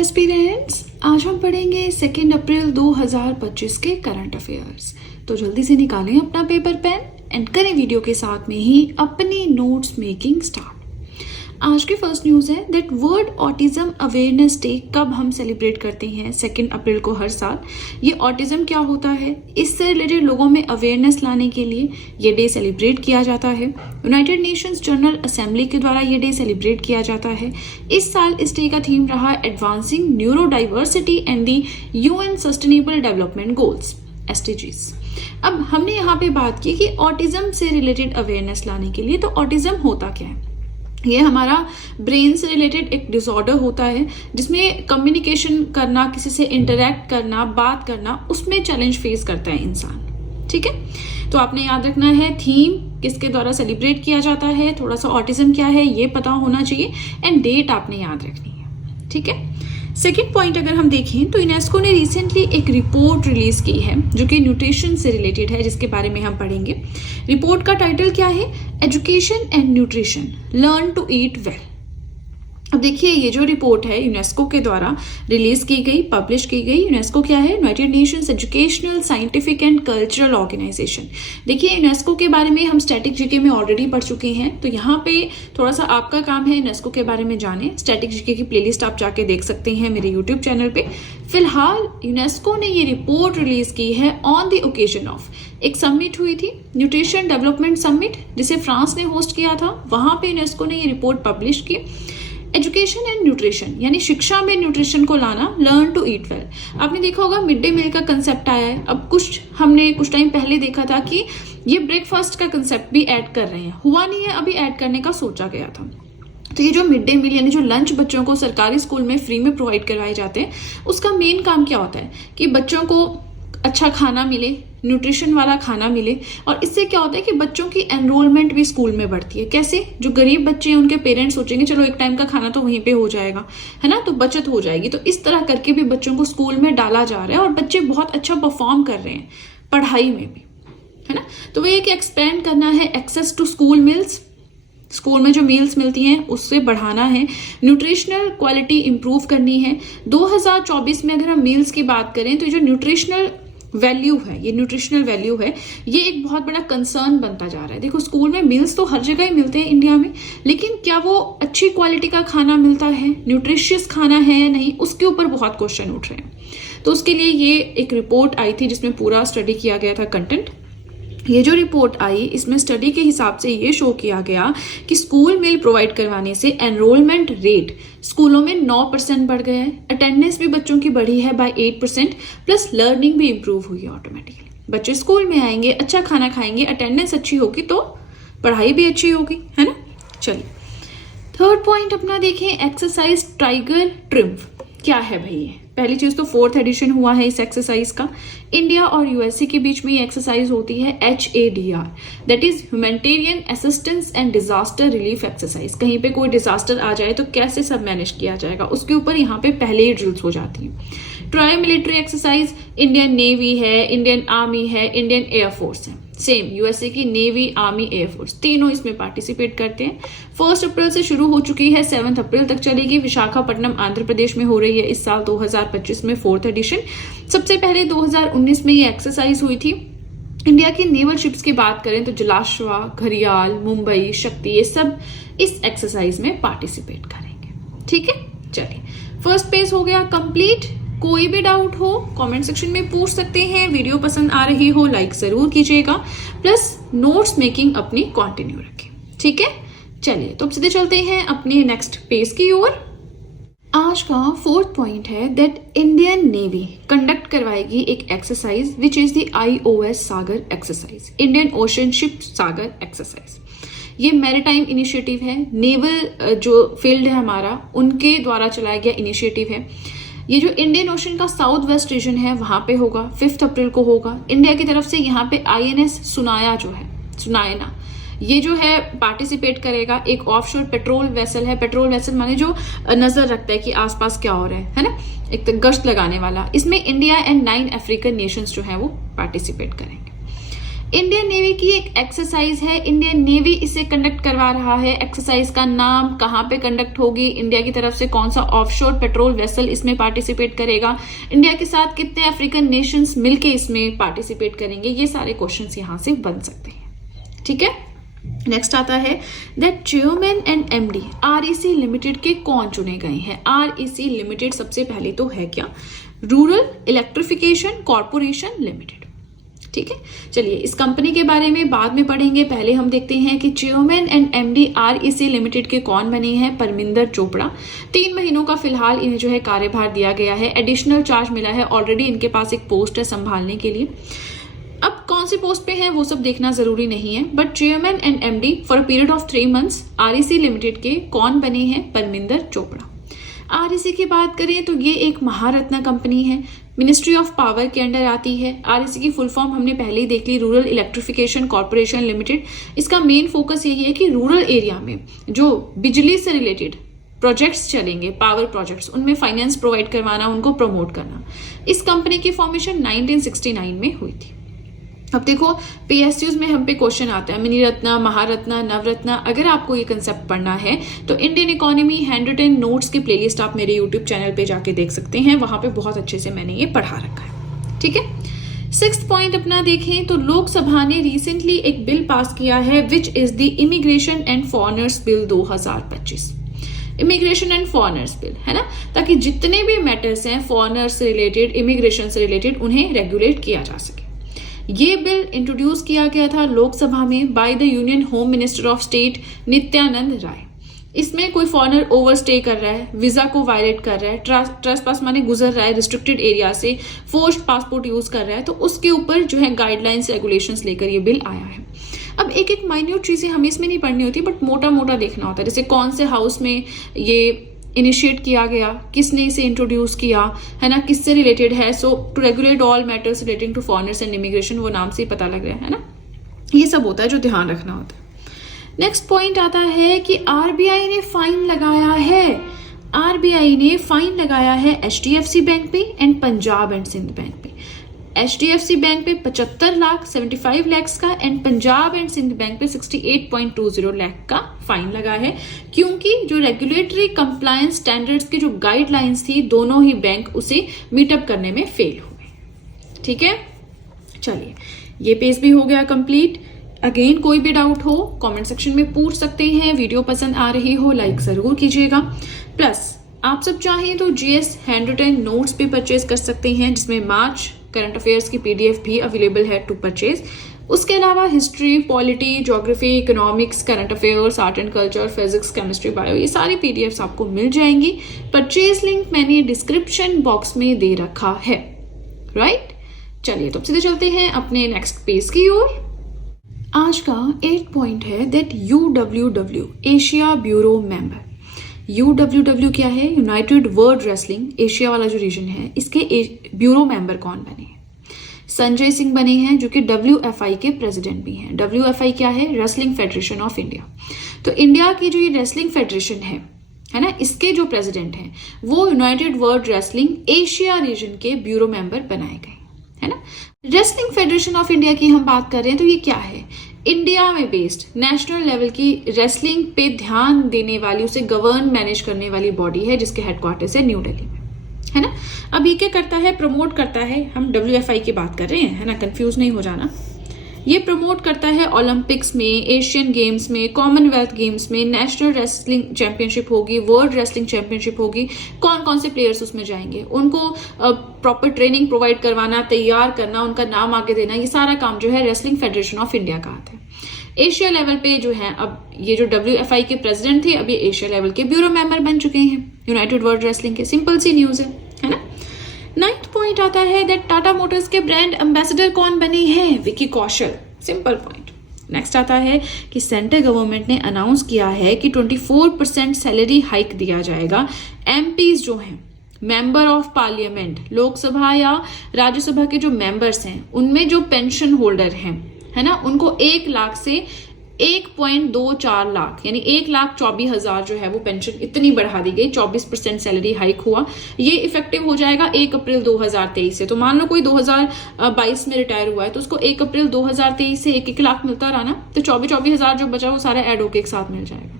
Aspirants, आज हम पढ़ेंगे 2 अप्रैल 2025 के करंट अफेयर्स। तो जल्दी से निकालें अपना पेपर पेन एंड करें वीडियो के साथ में ही अपनी नोट्स मेकिंग स्टार्ट। आज की फर्स्ट न्यूज़ है that world autism awareness day कब हम सेलिब्रेट करते हैं 2 अप्रैल को हर साल। ये ऑटिज्म क्या होता है, इससे रिलेटेड लोगों में अवेयरनेस लाने के लिए ये डे सेलिब्रेट किया जाता है। यूनाइटेड नेशंस जनरल असेंबली के द्वारा ये डे सेलिब्रेट किया जाता है। इस साल इस डे का थीम रहा advancing neuro diversity and the UN sustainable development goals SDGs। अब हमने यहाँ पे बात की कि ऑटिज्म से रिलेटेड अवेयरनेस लाने के लिए, तो ऑटिज्म होता क्या है? ये हमारा ब्रेन से रिलेटेड एक डिसऑर्डर होता है जिसमें कम्युनिकेशन करना, किसी से इंटरेक्ट करना, बात करना, उसमें चैलेंज फेस करता है इंसान। ठीक है, तो आपने याद रखना है थीम किसके द्वारा सेलिब्रेट किया जाता है, थोड़ा सा ऑटिज्म क्या है ये पता होना चाहिए एंड डेट आपने याद रखनी है। ठीक है, सेकेंड पॉइंट अगर हम देखें तो यूनेस्को ने रिसेंटली एक रिपोर्ट रिलीज की है जो कि न्यूट्रिशन से रिलेटेड है, जिसके बारे में हम पढ़ेंगे। रिपोर्ट का टाइटल क्या है? Education and nutrition, learn to eat well. अब देखिए, ये जो रिपोर्ट है यूनेस्को के द्वारा रिलीज की गई, पब्लिश की गई। यूनेस्को क्या है? United Nations educational, scientific and cultural organisation. देखिए, यूनेस्को के बारे में हम स्टैटिक जीके में ऑलरेडी पढ़ चुके हैं, तो यहाँ पे थोड़ा सा आपका काम है यूनेस्को के बारे में जाने। स्टैटिक जीके की प्लेलिस्ट आप जाके देख सकते हैं मेरे यूट्यूब चैनल पे। फिलहाल यूनेस्को ने ये रिपोर्ट रिलीज की है ऑन द ओकेजन ऑफ एक समिट हुई थी, न्यूट्रिशन डेवलपमेंट समिट, जिसे फ्रांस ने होस्ट किया था। वहां पे यूनेस्को ने ये रिपोर्ट पब्लिश की। एजुकेशन एंड न्यूट्रिशन यानी शिक्षा में न्यूट्रिशन को लाना, लर्न टू ईट वेल। आपने देखा होगा मिड डे मील का कंसेप्ट आया है। अब हमने कुछ टाइम पहले देखा था कि ये ब्रेकफास्ट का कंसेप्ट भी ऐड कर रहे हैं, हुआ नहीं है अभी, ऐड करने का सोचा गया था। तो ये जो मिड डे मील यानी जो लंच बच्चों को सरकारी स्कूल में फ्री में प्रोवाइड करवाए जाते हैं, उसका मेन काम क्या होता है कि बच्चों को अच्छा खाना मिले, न्यूट्रिशन वाला खाना मिले। और इससे क्या होता है कि बच्चों की एनरोलमेंट भी स्कूल में बढ़ती है। कैसे? जो गरीब बच्चे हैं उनके पेरेंट्स सोचेंगे चलो एक टाइम का खाना तो वहीं पे हो जाएगा, है ना, तो बचत हो जाएगी। तो इस तरह करके भी बच्चों को स्कूल में डाला जा रहा है और बच्चे बहुत अच्छा परफॉर्म कर रहे हैं पढ़ाई में भी, है ना। तो वो एक एक्सपेंड करना है access to school meals, school में जो मील्स मिलती हैं उससे बढ़ाना है, न्यूट्रिशनल क्वालिटी इंप्रूव करनी है। 2024 में अगर हम मील्स की बात करें तो जो न्यूट्रिशनल वैल्यू है, ये न्यूट्रिशनल वैल्यू है, ये एक बहुत बड़ा कंसर्न बनता जा रहा है। देखो, स्कूल में मील्स तो हर जगह ही मिलते हैं इंडिया में, लेकिन क्या वो अच्छी क्वालिटी का खाना मिलता है, न्यूट्रिशियस खाना है या नहीं, उसके ऊपर बहुत क्वेश्चन उठ रहे हैं। तो उसके लिए ये एक रिपोर्ट आई थी जिसमें पूरा स्टडी किया गया था कंटेंट। ये जो रिपोर्ट आई, इसमें स्टडी के हिसाब से ये शो किया गया कि स्कूल मील प्रोवाइड करवाने से एनरोलमेंट रेट स्कूलों में 9% बढ़ गया है, अटेंडेंस भी बच्चों की बढ़ी है बाय 8%, प्लस लर्निंग भी इंप्रूव हुई है ऑटोमेटिकली। बच्चे स्कूल में आएंगे, अच्छा खाना खाएंगे, अटेंडेंस अच्छी होगी तो पढ़ाई भी अच्छी होगी, है ना। चलिए, थर्ड पॉइंट अपना देखें, एक्सरसाइज टाइगर ट्रिम्फ क्या है भाई ये? पहली चीज तो 4th एडिशन हुआ है इस एक्सरसाइज का। इंडिया और यूएसए के बीच में ये एक्सरसाइज होती है HADR, that is humanitarian assistance and disaster relief exercise. कहीं पे कोई डिजास्टर आ जाए तो कैसे सब मैनेज किया जाएगा, उसके ऊपर यहाँ पे पहले ही ड्रिल्स हो जाती है। Try military exercise Indian navy है, इंडियन आर्मी है, इंडियन एयरफोर्स है। सेम यूएसए की नेवी, आर्मी, एयरफोर्स तीनों इसमें पार्टिसिपेट करते हैं। 1 अप्रैल से शुरू हो चुकी है, 7 अप्रैल तक चलेगी। विशाखापट्टनम आंध्र प्रदेश में हो रही है इस साल 2025 में 4th एडिशन। सबसे पहले 2019 में ये एक्सरसाइज हुई थी। इंडिया की नेवल शिप्स की बात करें तो जलाश्वा, घड़ियाल, मुंबई, शक्ति, ये सब इस एक्सरसाइज में पार्टिसिपेट करेंगे। ठीक है, चलिए, फर्स्ट पेज हो गया कंप्लीट। कोई भी डाउट हो कमेंट सेक्शन में पूछ सकते हैं। वीडियो पसंद आ रही हो लाइक जरूर कीजिएगा, प्लस नोट्स मेकिंग अपनी कंटिन्यू रखें। ठीक है, चलिए, तो अब सीधे चलते हैं अपने नेक्स्ट पेज की ओर। आज का 4th पॉइंट है दैट इंडियन नेवी कंडक्ट करवाएगी एक exercise which is the IOS Sagar exercise, Indian ocean ship Sagar exercise. ये मैरीटाइम इनिशिएटिव है, नेवल जो फील्ड है हमारा उनके द्वारा चलाया गया इनिशिएटिव है। ये जो इंडियन ओशन का साउथ वेस्ट रीजन है वहां पे होगा, 5 अप्रैल को होगा। इंडिया की तरफ से यहाँ पे INS सुनाया जो है, सुनायना, ये जो है पार्टिसिपेट करेगा। एक ऑफशोर पेट्रोल वेसल है, पेट्रोल वेसल माने जो नजर रखता है कि आसपास क्या हो रहा है ना, एक तो गश्त लगाने वाला। इसमें इंडिया एंड 9 अफ्रीकन नेशंस जो है वो पार्टिसिपेट करेंगे। इंडियन नेवी की एक एक्सरसाइज है, इंडियन नेवी इसे कंडक्ट करवा रहा है। एक्सरसाइज का नाम, कहां पे कंडक्ट होगी, इंडिया की तरफ से कौन सा ऑफशोर पेट्रोल वेसल इसमें पार्टिसिपेट करेगा, इंडिया के साथ कितने अफ्रीकन नेशंस मिलके इसमें पार्टिसिपेट करेंगे, ये सारे क्वेश्चंस यहां से बन सकते हैं। ठीक है, नेक्स्ट आता है that chairman and MD REC limited के कौन चुने गए हैं। आरईसी लिमिटेड सबसे पहले तो है क्या, रूरल इलेक्ट्रिफिकेशन कॉर्पोरेशन लिमिटेड। ठीक है, चलिए इस कंपनी के बारे में बाद में पढ़ेंगे, पहले हम देखते हैं कि chairman and MD REC limited के कौन बने हैं। परमिंदर चोपड़ा। 3 महीनों का फिलहाल इन्हें जो है कार्यभार दिया गया है, एडिशनल चार्ज मिला है, ऑलरेडी इनके पास एक पोस्ट है संभालने के लिए। अब कौन सी पोस्ट पे हैं वो सब देखना जरूरी नहीं है, but chairman and MD for a period of 3 months REC limited के कौन बने हैं, परमिंदर चोपड़ा। आरईसी की बात करें तो ये एक महारत्ना कंपनी है, मिनिस्ट्री ऑफ पावर के अंडर आती है। आरईसी की फुल फॉर्म हमने पहले ही देख ली, रूरल इलेक्ट्रिफिकेशन कॉर्पोरेशन लिमिटेड। इसका मेन फोकस यही है कि रूरल एरिया में जो बिजली से रिलेटेड प्रोजेक्ट्स चलेंगे, पावर प्रोजेक्ट्स, उनमें फाइनेंस प्रोवाइड करवाना, उनको प्रमोट करना। इस कंपनी की फॉर्मेशन 1969 में हुई थी। अब देखो पीएसयूज में हम पे क्वेश्चन आता है मिनी रत्ना, महारत्ना, नवरत्ना। अगर आपको ये कंसेप्ट पढ़ना है तो इंडियन इकोनॉमी हैंडरिटन नोट्स की प्लेलिस्ट आप मेरे यूट्यूब चैनल पे जाके देख सकते हैं, वहां पे बहुत अच्छे से मैंने ये पढ़ा रखा है। ठीक है, 6th पॉइंट अपना देखें तो लोकसभा ने रिसेंटली एक बिल पास किया है which is the immigration and foreigners bill 2025। Immigration and foreigners bill है ना, ताकि जितने भी मैटर्स हैं फॉरेनर्स से रिलेटेड, इमिग्रेशन से रिलेटेड, उन्हें रेगुलेट किया जा सके। ये बिल इंट्रोड्यूस किया गया था लोकसभा में by the union home minister of state Nityanand Rai. इसमें कोई फॉरेनर ओवरस्टे कर रहा है, वीजा को वायलेट कर रहा है, ट्रेसपास माने गुजर रहा है रिस्ट्रिक्टेड एरिया से, फोर्स्ड पासपोर्ट यूज कर रहा है, तो उसके ऊपर जो है गाइडलाइंस रेगुलेशंस लेकर ये बिल आया है। अब एक एक माइन्यूट चीजें हमें इसमें नहीं पढ़नी होती, बट मोटा मोटा देखना होता है, जैसे कौन से हाउस में ये इनिशिएट किया गया, किसने इसे इंट्रोड्यूस किया, है ना, किससे रिलेटेड है। So to regulate all matters relating to foreigners and immigration, वो नाम से ही पता लग रहा है ना, ये सब होता है जो ध्यान रखना होता है। नेक्स्ट पॉइंट आता है कि आरबीआई ने फाइन लगाया है, आरबीआई ने फाइन लगाया है एचडीएफसी बैंक पे and Punjab and Sind bank पे। एचडीएफसी बैंक पे 75 लाख 75 लैक्स का and Punjab and Sind bank पे 68.20 लाख का फाइन लगा है, क्योंकि जो रेगुलेटरी कंप्लायंस स्टैंडर्ड्स की जो गाइडलाइंस थी, दोनों ही बैंक उसे मीटअप करने में फेल हुए। ठीक है, चलिए ये पेज भी हो गया कंप्लीट। अगेन कोई भी डाउट हो कमेंट सेक्शन में पूछ सकते हैं। वीडियो पसंद आ रही हो लाइक जरूर कीजिएगा। प्लस आप सब चाहें तो जीएस हैंडरिटन नोट्स भी परचेज कर सकते हैं, जिसमें मार्च करंट अफेयर्स की पीडीएफ भी अवेलेबल है टू परचेज। उसके अलावा history, polity, geography, economics, current affairs, art and culture, physics, chemistry, bio, ये सारी पीडीएफ्स आपको मिल जाएंगी। परचेज लिंक मैंने डिस्क्रिप्शन बॉक्स में दे रखा है, राइट। चलिए तो अब सीधे चलते हैं अपने नेक्स्ट पेज की ओर। आज का 8th पॉइंट है that UWW Asia bureau member. UWW क्या है, यूनाइटेड वर्ल्ड रेसलिंग एशिया वाला जो रीजन है, इसके ब्यूरो मेंबर कौन बने हैं। संजय सिंह बने हैं जो कि WFI के प्रेसिडेंट भी हैं। WFI क्या है, रेसलिंग फेडरेशन ऑफ इंडिया। तो इंडिया की जो ये रेसलिंग फेडरेशन है ना, इसके जो प्रेसिडेंट हैं वो United World wrestling Asia region के ब्यूरो मेंबर बनाए गए, है ना। रेसलिंग फेडरेशन ऑफ इंडिया की हम बात कर रहे हैं तो ये क्या है, इंडिया में बेस्ड नेशनल लेवल की रेसलिंग पे ध्यान देने वाली, उसे गवर्न मैनेज करने वाली बॉडी है, जिसके हेडक्वार्टर्स है न्यू दिल्ली में, है ना। अब ये क्या करता है, प्रमोट करता है, हम WFI की बात कर रहे हैं, है ना, कंफ्यूज नहीं हो जाना। ये प्रमोट करता है ओलंपिक्स में, एशियन गेम्स में, कॉमनवेल्थ गेम्स में, नेशनल रेसलिंग चैंपियनशिप होगी, वर्ल्ड रेसलिंग चैंपियनशिप होगी, कौन कौन से प्लेयर्स उसमें जाएंगे, उनको प्रॉपर ट्रेनिंग प्रोवाइड करवाना, तैयार करना, उनका नाम आगे देना, ये सारा काम जो है रेसलिंग फेडरेशन ऑफ इंडिया का आता है। एशिया लेवल पे जो है, अब ये जो WFI के प्रेसिडेंट थे, अब ये एशिया लेवल के ब्यूरो मेंबर बन चुके हैं यूनाइटेड वर्ल्ड रेसलिंग के। सिंपल सी न्यूज है ना। 9th पॉइंट आता है दैट टाटा मोटर्स के ब्रांड एम्बेसडर कौन बने हैं, Vicky Kaushal. Simple point. Next आता है कि सेंट्रल गवर्नमेंट ने अनाउंस किया है कि 24% सैलरी हाइक दिया जाएगा। MPs जो हैं, मेंबर ऑफ पार्लियामेंट, लोकसभा या राज्यसभा के जो मेंबर्स हैं, उनमें जो पेंशन होल्डर हैं, है ना, उनको 1 लाख से 1.24 लाख यानी 1,24,000 जो है वो पेंशन इतनी बढ़ा दी गई, 24% सैलरी हाइक हुआ। ये इफेक्टिव हो जाएगा 1 अप्रैल 2023 से। तो मान लो कोई 2022 में रिटायर हुआ है तो उसको 1 अप्रैल 2023 से 1-1 लाख मिलता रहा ना, तो 24,000 जो बचा वो सारा ऐड होके एक साथ मिल जाएगा।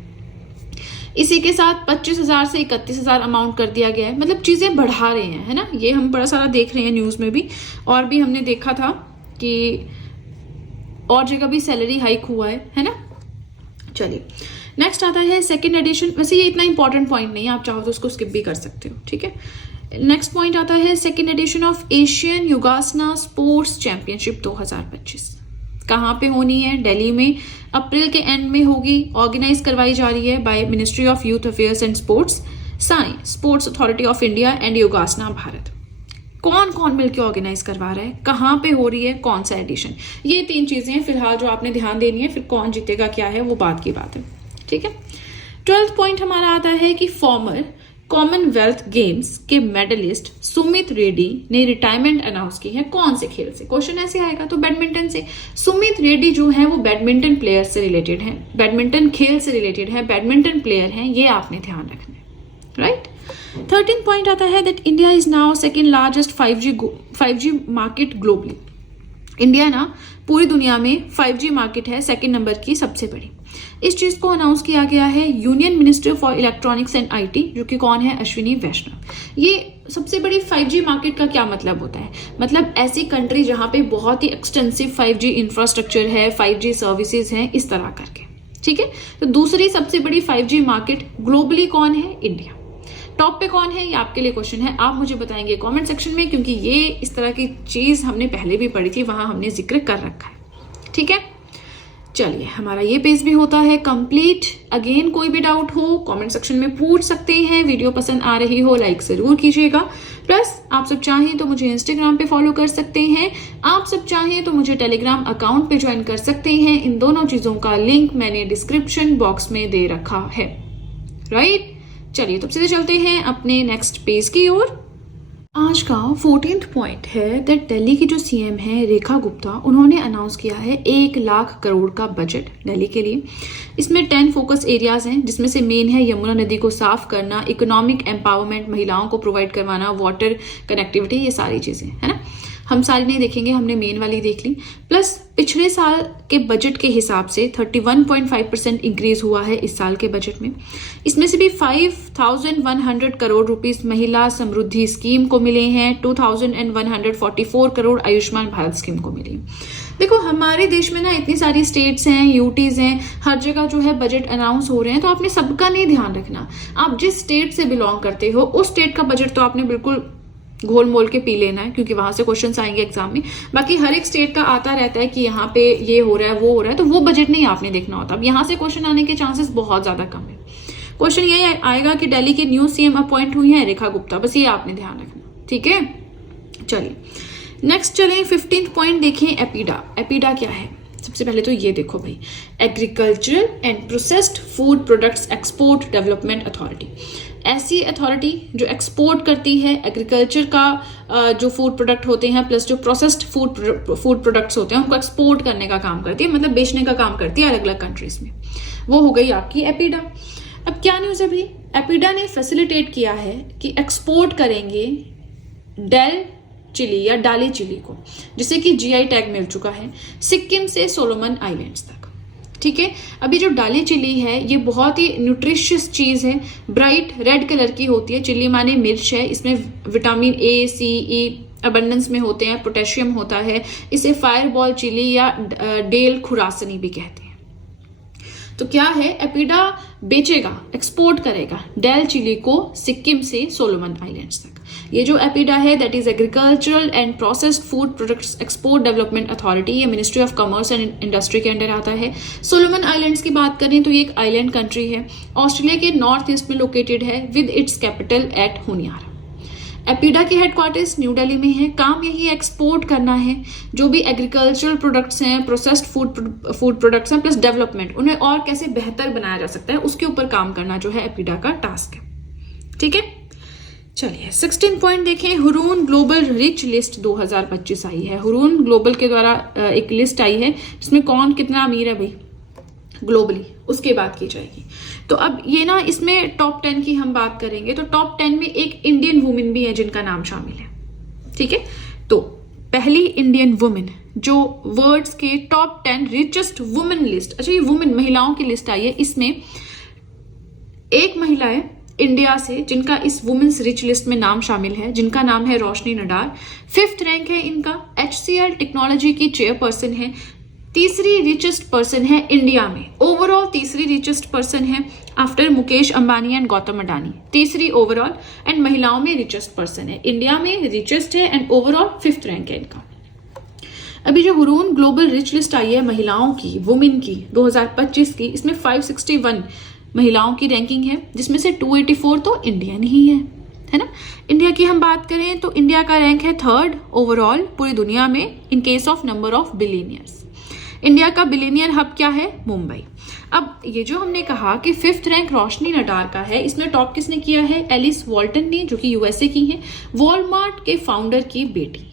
इसी के साथ 25,000 से 31,000 अमाउंट कर दिया गया है। मतलब चीजें बढ़ा रहे हैं, है ना। ये हम बड़ा सारा देख रहे हैं न्यूज में भी, और भी हमने देखा था कि और जगह भी सैलरी हाइक हुआ है ना। चलिए नेक्स्ट आता है सेकंड एडिशन। वैसे ये इतना इंपॉर्टेंट पॉइंट नहीं है, आप चाहो तो उसको स्किप भी कर सकते हो, ठीक है। नेक्स्ट पॉइंट आता है second edition of Asian योगासना sports championship 2025। कहाँ पे होनी है? दिल्ली में। अप्रैल के एंड में होगी। ऑर्गेनाइज करवाई जा रही है by Ministry of Youth Affairs and Sports, SAI Sports Authority of India and Yogasana Bharat. कौन कौन मिलकर ऑर्गेनाइज करवा रहा है, कहाँ पे हो रही है, कौन सा एडिशन, ये 3 चीजें हैं फिलहाल जो आपने ध्यान देनी है। फिर कौन जीतेगा क्या है वो बात की बात है, ठीक है। 12th पॉइंट हमारा आता है कि फॉर्मर कॉमनवेल्थ गेम्स के मेडलिस्ट सुमित रेड्डी ने रिटायरमेंट अनाउंस की है। कौन से खेल से? क्वेश्चन ऐसे आएगा तो बैडमिंटन से। सुमित रेड्डी जो है वो बैडमिंटन प्लेयर से रिलेटेड है, बैडमिंटन खेल से रिलेटेड है, बैडमिंटन प्लेयर हैं, ये आपने ध्यान रखना है, राइट। 13th पॉइंट आता है that India is now second largest 5G market globally. India ना पूरी दुनिया में 5G मार्केट है, सेकेंड नंबर की सबसे बड़ी। इस चीज को अनाउंस किया गया है union minister for electronics and IT, जो कि कौन है? अश्विनी वैष्णव। ये सबसे बड़ी 5G मार्केट का क्या मतलब होता है? मतलब ऐसी कंट्री जहां पे बहुत ही एक्सटेंसिव 5G इंफ्रास्ट्रक्चर है, 5G सर्विसेज हैं, इस तरह करके, ठीक है। तो दूसरी सबसे बड़ी 5G मार्केट ग्लोबली कौन है? इंडिया। टॉप पे कौन है? ये आपके लिए क्वेश्चन है, आप मुझे बताएंगे कमेंट सेक्शन में, क्योंकि ये इस तरह की चीज हमने पहले भी पढ़ी थी, वहां हमने जिक्र कर रखा है, ठीक है। चलिए हमारा ये पेज भी होता है कंप्लीट। अगेन कोई भी डाउट हो कमेंट सेक्शन में पूछ सकते हैं। वीडियो पसंद आ रही हो लाइक जरूर कीजिएगा। प्लस आप सब चाहें तो मुझे इंस्टाग्राम पे फॉलो कर सकते हैं, आप सब चाहें तो मुझे टेलीग्राम अकाउंट पे ज्वाइन कर सकते हैं। इन दोनों चीजों का लिंक मैंने डिस्क्रिप्शन बॉक्स में दे रखा है, राइट। चलिए तो सीधे चलते हैं अपने नेक्स्ट पेज की ओर। आज का 14th पॉइंट है दैट दिल्ली की जो सीएम है रेखा गुप्ता, उन्होंने अनाउंस किया है 1 लाख करोड़ का बजट दिल्ली के लिए। इसमें 10 फोकस एरियाज हैं, जिसमें से मेन है यमुना नदी को साफ करना, इकोनॉमिक एम्पावरमेंट, महिलाओं को प्रोवाइड करवाना, वाटर कनेक्टिविटी, ये सारी चीजें, है ना। हम सारी नहीं देखेंगे, हमने मेन वाली देख ली। प्लस पिछले साल के बजट के हिसाब से 31.5% इंक्रीज हुआ है इस साल के बजट में। इसमें से भी 5,100 करोड़ रुपीस महिला समृद्धि स्कीम को मिले हैं, 2,144 करोड़ आयुष्मान भारत स्कीम को मिली। देखो हमारे देश में ना इतनी सारी स्टेट्स हैं, यूटीज हैं, हर जगह जो है बजट अनाउंस हो रहे हैं, तो आपने सबका नहीं ध्यान रखना। आप जिस स्टेट से बिलोंग करते हो उस स्टेट का बजट तो आपने बिल्कुल घोल मोल के पी लेना है, क्योंकि वहां से क्वेश्चंस आएंगे एग्जाम में। बाकी हर एक स्टेट का आता रहता है कि यहाँ पे ये हो रहा है, वो हो रहा है, तो वो बजट नहीं आपने देखना होता। अब यहाँ से क्वेश्चन आने के चांसेस बहुत ज्यादा कम है। क्वेश्चन ये आएगा कि दिल्ली के न्यू सीएम अपॉइंट हुई है रेखा गुप्ता, बस ये आपने ध्यान रखना, ठीक है। चलिए नेक्स्ट चलें, 15th पॉइंट देखें एपीडा। एपीडा क्या है? सबसे पहले तो ये देखो भाई, agricultural and Processed food Products Export Development authority. ऐसी अथॉरिटी जो एक्सपोर्ट करती है एग्रीकल्चर का जो फूड प्रोडक्ट होते हैं, प्लस जो प्रोसेस्ड फूड प्रोडक्ट्स होते हैं, उनको एक्सपोर्ट करने का काम करती है, मतलब बेचने का काम करती है अलग अलग कंट्रीज में। वो हो गई आपकी एपीडा। अब क्या न्यूज है भाई? एपीडा ने फैसिलिटेट किया है कि एक्सपोर्ट करेंगे डेल चिली या डाली चिली को, जिसे कि जीआई टैग मिल चुका है, सिक्किम से सोलोमन आइलैंड्स तक, ठीक है। अभी जो डाली चिली है ये बहुत ही न्यूट्रिशियस चीज है, ब्राइट रेड कलर की होती है। चिली माने मिर्च है, इसमें vitamin A, C, E abundance में होते हैं, पोटेशियम होता है। इसे फायरबॉल चिली या डेल खुरासनी भी कहते हैं। तो क्या है, एपीडा बेचेगा, एक्सपोर्ट करेगा डेल चिली को सिक्किम से सोलोमन आइलैंड्स तक। ये जो एपीडा है that is Agricultural and Processed food Products Export Development Authority, ये Ministry of Commerce and Industry के अंडर आता है। सोलोमन आइलैंड्स की बात करें तो ये एक आइलैंड कंट्री है, ऑस्ट्रेलिया के नॉर्थ ईस्ट में लोकेटेड है, with its capital at Honiara. APEDA के हेडक्वार्टर्स न्यू दिल्ली में है। काम यही एक्सपोर्ट करना है, जो भी एग्रीकल्चरल प्रोडक्ट्स हैं, प्रोसेस्ड फूड प्रोडक्ट्स हैं, प्लस डेवलपमेंट, उन्हें और कैसे बेहतर बनाया जा सकता है उसके ऊपर काम करना जो है एपीडा का टास्क है, ठीक है। चलिए 16 पॉइंट देखें, हुरून ग्लोबल रिच लिस्ट 2025 आई है। हुरून ग्लोबल के द्वारा एक लिस्ट आई है जिसमें कौन कितना अमीर है भाई। ग्लोबली, उसके बाद की जाएगी। तो अब ये ना, इसमें टॉप 10 की हम बात करेंगे तो टॉप 10 में एक इंडियन वुमेन भी है जिनका नाम शामिल है, ठीक है। तो पहली इंडियन वुमेन जो वर्ल्ड्स के टॉप 10 रिचेस्ट वुमेन लिस्ट, अच्छा ये वुमेन महिलाओं की लिस्ट आई है, इसमें एक महिला है इंडिया से जिनका इस वुमेन्स रिच लिस्ट में नाम शामिल है, जिनका नाम है रोशनी नडार। 5th रैंक है इनका, HCL टेक्नोलॉजी की चेयरपर्सन है, तीसरी रिचेस्ट पर्सन है इंडिया में, ओवरऑल तीसरी रिचेस्ट पर्सन है आफ्टर मुकेश अंबानी एंड गौतम अडानी, तीसरी ओवरऑल, एंड महिलाओं में रिचेस्ट पर्सन है, इंडिया में रिचेस्ट है एंड ओवरऑल 5th रैंक है इनका। अभी जो हुरून ग्लोबल रिच लिस्ट आई है महिलाओं की, वुमेन की 2025 की, इसमें 561 महिलाओं की रैंकिंग है, जिसमें से 284 तो इंडियन ही है ना। इंडिया की हम बात करें तो इंडिया का रैंक है 3rd ओवरऑल पूरी दुनिया में in case of number of billionaires. India का बिलियनियर हब क्या है? मुंबई। अब ये जो हमने कहा कि 5th रैंक रोशनी नडार का है, इसमें टॉप किसने किया है? एलिस वॉल्टन ने, जो कि यूएसए की है, वॉलमार्ट के फाउंडर की बेटी।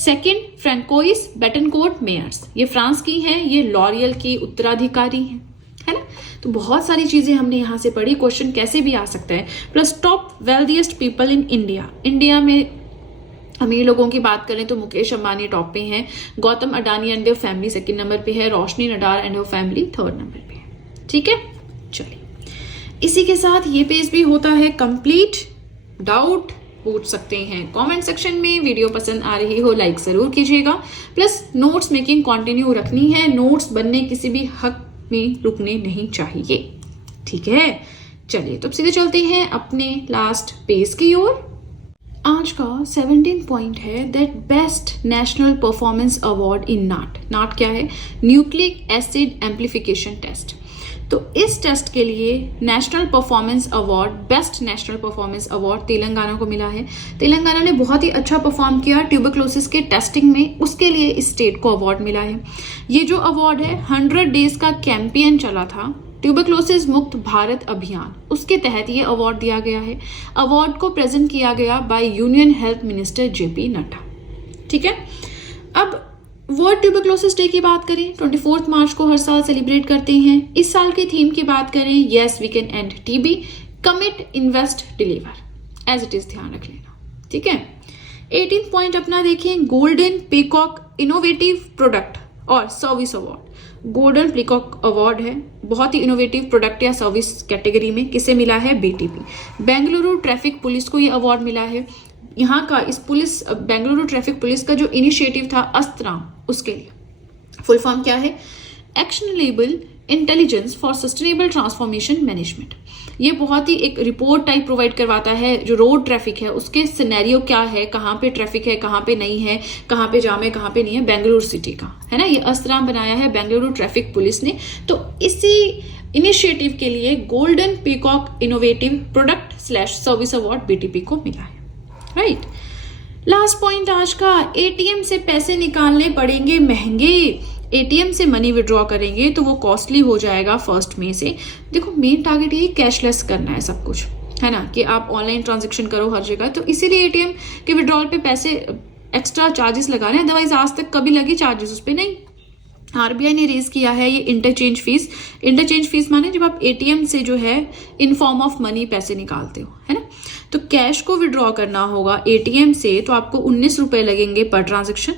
सेकंड फ्रेंकोइस बेटनकोर्ट मेयर्स, ये फ्रांस की हैं, ये लॉरियल की उत्तराधिकारी हैं, है ना। तो बहुत सारी चीजें हमने यहां से पढ़ी, क्वेश्चन कैसे भी आ सकता है। Plus top wealthiest people in India, India में अमीर लोगों की बात करें तो मुकेश अंबानी टॉप पे हैं, Gautam Adani and their family 2nd number पे है, Roshni Nadar and their family 3rd number पे है, ठीक है। चलिए, इसी के साथ ये पेज भी होता है कंप्लीट। डाउट पूछ सकते हैं कमेंट सेक्शन में। वीडियो पसंद आ रही हो लाइक जरूर कीजिएगा। प्लस नोट्स मेकिंग कंटिन्यू रखनी है, नोट्स बनने किसी भी हक में रुकने नहीं चाहिए, ठीक है। चलिए, तो अब सीधे चलते हैं अपने लास्ट पेज की ओर। आज का 17 पॉइंट है that best national performance award in NAAT. NAAT क्या है? Nucleic acid amplification test. तो इस टेस्ट के लिए national performance award, best national performance award Telangana को मिला है। तेलंगाना ने बहुत ही अच्छा परफॉर्म किया ट्यूबरक्लोसिस के टेस्टिंग में, उसके लिए इस स्टेट को अवार्ड मिला है। ये जो अवार्ड है 100 डेज का कैंपेन चला था, ट्यूबरक्लोसिस मुक्त भारत अभियान, उसके तहत ये अवार्ड दिया गया है। अवार्ड को प्रेजेंट किया गया by union health minister JP Nadda, ठीक है। अब वर्ल्ड ट्यूबरक्लोसिस डे की बात करें, 24 मार्च को हर साल सेलिब्रेट करते हैं। इस साल की थीम की बात करें, yes we can and TB, commit invest deliver, as it is, ध्यान रख लेना, ठीक है। 18 पॉइंट अपना देखें, गोल्डन पीकॉक इनोवेटिव प्रोडक्ट और service award. Golden peacock award है बहुत ही इनोवेटिव प्रोडक्ट या सर्विस कैटेगरी में, किसे मिला है? BTP, बेंगलुरु ट्रैफिक पुलिस को ये अवार्ड मिला है। यहाँ का इस पुलिस, बेंगलुरु ट्रैफिक पुलिस का जो इनिशिएटिव था अस्त्राम, उसके लिए फुल फॉर्म क्या है? Actionable intelligence for sustainable transformation management. ये बहुत ही एक रिपोर्ट टाइप प्रोवाइड करवाता है, जो रोड ट्रैफिक है उसके सिनेरियो क्या है, कहाँ पे ट्रैफिक है, कहाँ पे नहीं है, कहाँ पे जाम है, कहाँ पे नहीं है, बेंगलुरु सिटी का, है ना। ये अस्त्राम बनाया है बेंगलुरु ट्रैफिक पुलिस ने। तो इसी इनिशिएटिव के लिए golden peacock innovative product / service award BTP को मिला है, राइट। लास्ट पॉइंट आज का, ATM से पैसे निकालने पड़ेंगे महंगे। ATM से मनी विड्रॉ करेंगे तो वो कॉस्टली हो जाएगा 1 मई से। देखो, मेन टारगेट यही कैशलेस करना है सब कुछ, है ना, कि आप ऑनलाइन ट्रांजेक्शन करो हर जगह। तो इसीलिए ATM के विड्रॉल पे पैसे एक्स्ट्रा चार्जेस लगा रहे हैं, अदरवाइज आज तक कभी लगे चार्जेस उस पर नहीं। RBI ने रेज किया है ये इंटरचेंज फीस। इंटरचेंज फीस माने जब आप ATM से जो है इन फॉर्म ऑफ मनी पैसे निकालते हो, है ना। तो कैश को विड्रॉ करना होगा ATM से तो आपको 19 रुपए लगेंगे पर ट्रांजेक्शन,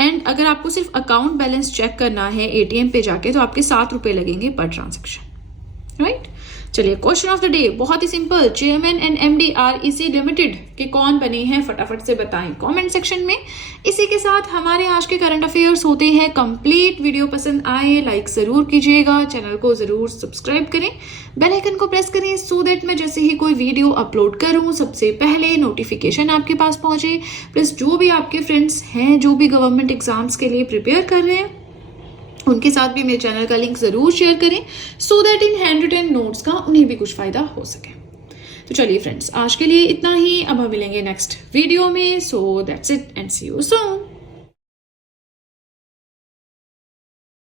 एंड अगर आपको सिर्फ अकाउंट बैलेंस चेक करना है ATM पे जाके तो आपके 7 रुपए लगेंगे पर ट्रांजेक्शन, राइट। चलिए, क्वेश्चन ऑफ द डे बहुत ही simple, chairman and MD REC limited के कौन बने हैं? फटाफट से बताएं कमेंट सेक्शन में। इसी के साथ हमारे आज के करंट अफेयर्स होते हैं कंप्लीट। वीडियो पसंद आए लाइक जरूर कीजिएगा, चैनल को जरूर सब्सक्राइब करें, बेल आइकन को प्रेस करें सो दैट मैं जैसे ही कोई वीडियो अपलोड करूं सबसे पहले नोटिफिकेशन आपके पास पहुंचे। प्लस जो भी आपके फ्रेंड्स हैं जो भी गवर्नमेंट एग्जाम्स के लिए प्रिपेयर कर रहे हैं, उनके साथ भी मेरे चैनल का लिंक जरूर शेयर करें सो दैट इन हैंड रिटन नोट्स का उन्हें भी कुछ फायदा हो सके। तो चलिए फ्रेंड्स, आज के लिए इतना ही। अब हम मिलेंगे नेक्स्ट वीडियो में। So that's it and see you soon.